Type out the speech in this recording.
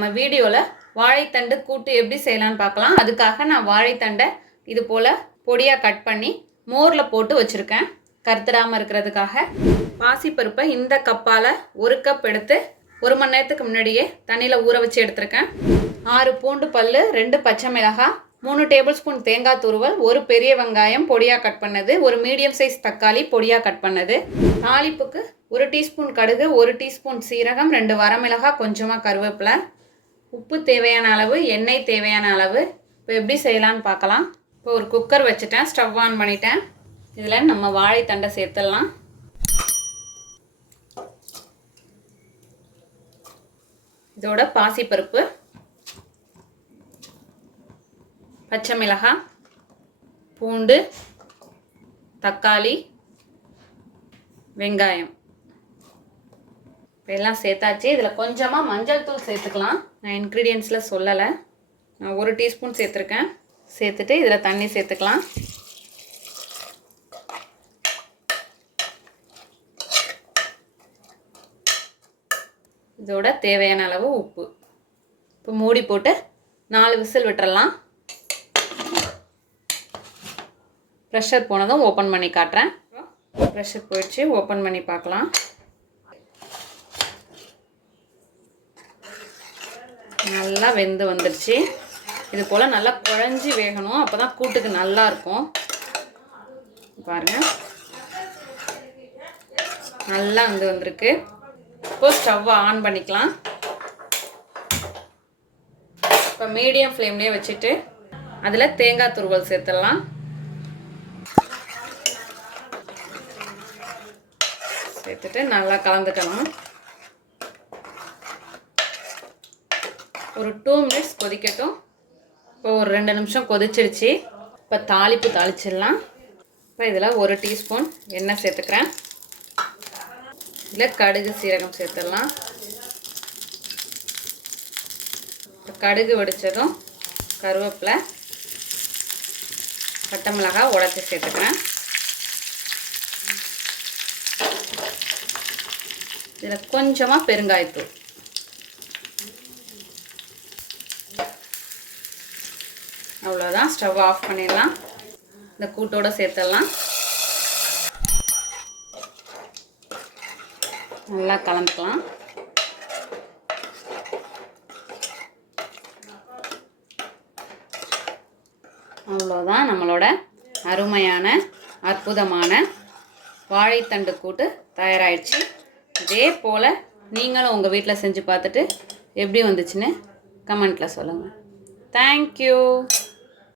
நம்ம வீடியோவில் வாழைத்தண்டு கூட்டு எப்படி செய்யலான்னு பார்க்கலாம். அதுக்காக நான் வாழைத்தண்டை இது போல் பொடியாக கட் பண்ணி மோரில் போட்டு வச்சுருக்கேன் கருத்துடாமல் இருக்கிறதுக்காக. பாசிப்பருப்பை இந்த கப்பால் 1 கப் எடுத்து 1 மணி நேரத்துக்கு முன்னாடியே தண்ணியில் ஊற வச்சு எடுத்திருக்கேன். 6 பூண்டு பல், 2 பச்சை மிளகாய், 3 டேபிள் ஸ்பூன் தேங்காய் துருவல், 1 பெரிய வெங்காயம் பொடியாக கட் பண்ணது, 1 மீடியம் சைஸ் தக்காளி பொடியாக கட் பண்ணது, தாளிப்புக்கு 1 டீஸ்பூன் கடுகு, 1 டீஸ்பூன் சீரகம், 2 வரமிளகாய், கொஞ்சமாக கருவேப்பிலை, உப்பு தேவையான அளவு, எண்ணெய் தேவையான அளவு. இப்போ எப்படி செய்யலான்னு பார்க்கலாம். இப்போ ஒரு குக்கர் வச்சுட்டேன், ஸ்டவ் ஆன் பண்ணிட்டேன். இதில் நம்ம வாழைத்தண்டை சேர்த்துடலாம். இதோட பாசிப்பருப்பு, பச்சை மிளகாய், பூண்டு, தக்காளி, வெங்காயம் எல்லாம் சேர்த்தாச்சு. இதில் கொஞ்சமாக மஞ்சள் தூள் சேர்த்துக்கலாம். நான் இன்க்ரீடியன்ஸில் சொல்லலை. நான் 1 டீஸ்பூன் சேர்த்துருக்கேன். சேர்த்துட்டு இதில் தண்ணி சேர்த்துக்கலாம். இதோட தேவையான அளவு உப்பு. இப்போ மூடி போட்டு 4 விசில் விட்டுறலாம். ப்ரெஷர் போனதும் ஓப்பன் பண்ணி காட்டுறேன். ப்ரெஷர் போயிடுச்சு, ஓப்பன் பண்ணி பார்க்கலாம். நல்லா வெந்து வந்துடுச்சு. இது போல் நல்லா குழஞ்சி வேகணும், அப்போ தான் கூட்டுக்கு நல்லா இருக்கும். பாருங்கள், நல்லா வந்திருக்கு. இப்போ ஸ்டவ்வை ஆன் பண்ணிக்கலாம். இப்போ மீடியம் ஃப்ளேம்லேயே வச்சுட்டு அதில் தேங்காய் துருவல் சேர்த்துடலாம். சேர்த்துட்டு நல்லா கலந்துக்கணும். ஒரு 2 மினிட்ஸ் கொதிக்கட்டும். இப்போ ஒரு 2 நிமிஷம் கொதிச்சிடுச்சு. இப்போ தாளிப்பு தாளிச்சிடலாம். இப்போ இதில் 1 டீஸ்பூன் எண்ணெய் சேர்த்துக்கிறேன். இதில் கடுகு சீரகம் சேர்த்துடலாம். இப்போ கடுகு வெடித்ததும் கருவேப்பிலை, பட்டை மிளகாய் உடைச்சி சேர்த்துக்கிறேன். இதில் கொஞ்சமாக பெருங்காயத்தூள். அவ்வளோதான், ஸ்டவ் ஆஃப் பண்ணிடலாம். இந்த கூட்டோடு சேர்த்துடலாம். நல்லா கலந்துக்கலாம். அவ்வளோதான், நம்மளோட அருமையான அற்புதமான வாழைத்தண்டு கூட்டு தயாராகிடுச்சு. இதே போல் நீங்களும் உங்கள் வீட்டில் செஞ்சு பார்த்துட்டு எப்படி வந்துச்சுன்னு கமெண்ட்டில் சொல்லுங்கள். தேங்க்யூ.